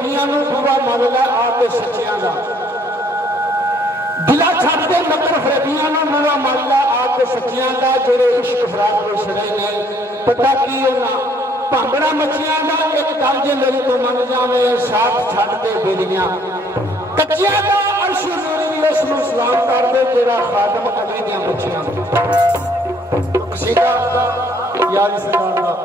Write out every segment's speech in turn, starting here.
फरेबियां नूं बुआ मान लै आप सच्चियां दा दिला छड्ड दे नकर फरेबियां नूं बुआ मान लै आप सच्चियां दा जेड़े इश्क फराक में छड़े ने पता की होना भांगड़ा मच्छियां दा एक गल जे मेरे तो मन जावे साथ छड्ड दे बेलियां कच्चियां दा अर्श नूरी भी उस नूं सलाम कर दे जेड़ा खादम अली दियां मच्छियां कसीदा याद सरकार दा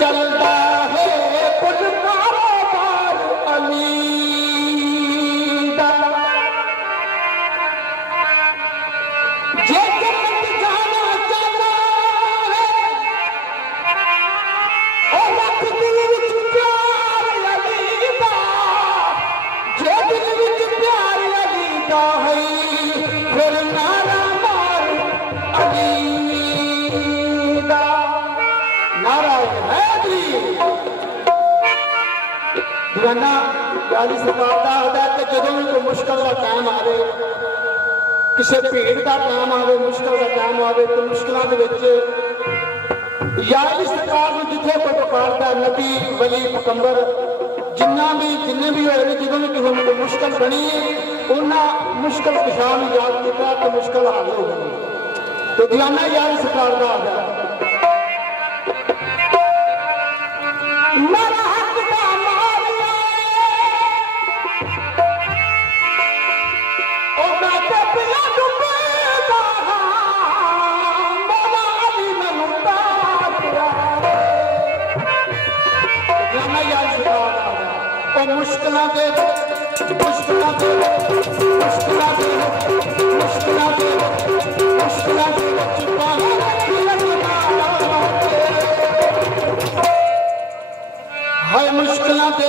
चलता है कुल कारोबार अली दा जे जन्नत जाना चाहता है ओ रख दिल विच प्यार अली दा जे दिल विच प्यार अली दा है फिर नारा मार अली दा नारा दीवाना याली सरकार का आता है कि जो भी कोई मुश्किल का टाइम आए किसी भीड़ का टाइम आए मुश्किल का टाइम आए तो मुश्किलों के याली सरकार को जिथे कोई पुकारता नबी वली पैगंबर जिन्ने भी होए जो भी किसी को मुश्किल बनी है उन्हें मुश्किल पिछा याद किया तो मुश्किल हल हो गई तो दीवाना याली सरकार का आ गया मुश्किलों के मुश्किलों के मुश्किलों के मुश्किलों के मुश्किलों के हर मुश्किलों के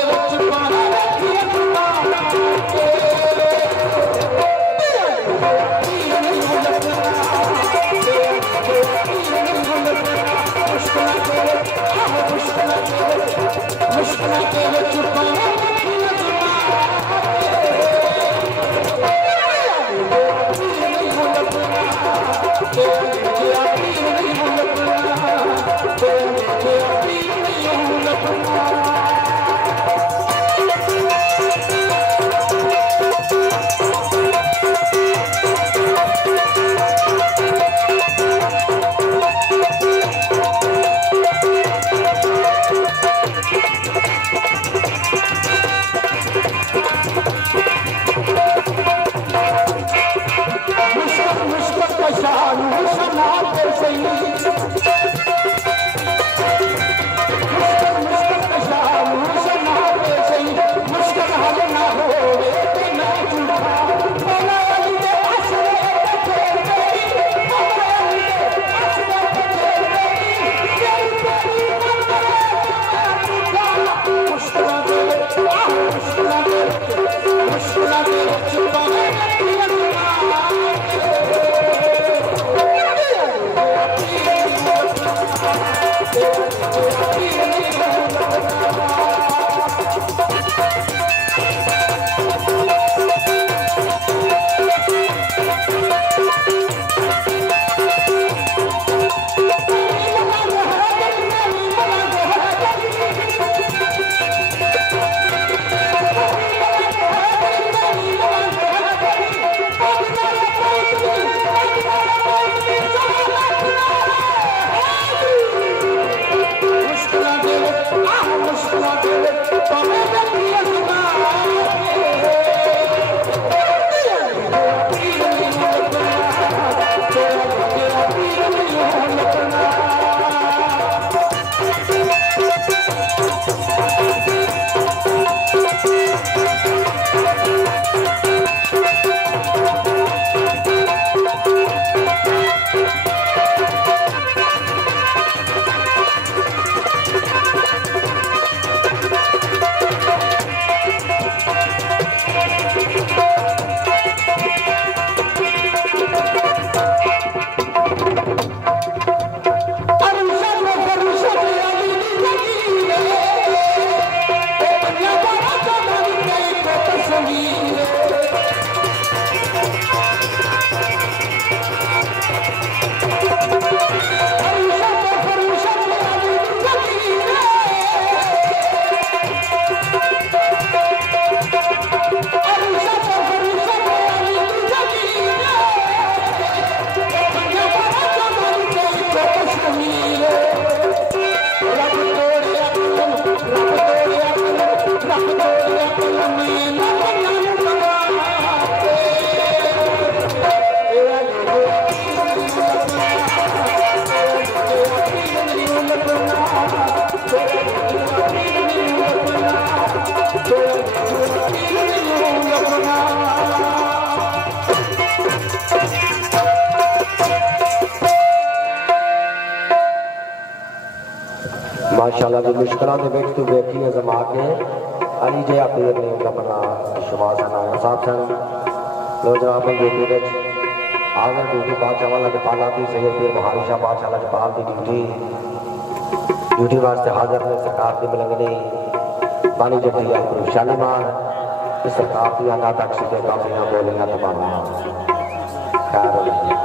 माशाअल्लाह की मुश्किलों के बिच तू देखी अजमा के अली जया पीर ने अपना विश्वास बनाया साहब सन लो जनाब ड्यूटी में आगे ड्यूटी बादशाह वाला के पाला भी सैयद पीर बहारी शाह बादशाह लजपाल की ड्यूटी वास्ते हाजिर ने सरकार की मिलंगनी पानी जटी है शालीमार इस सरकार की आना तक सीधे काफियां बोलियां तबाना खैर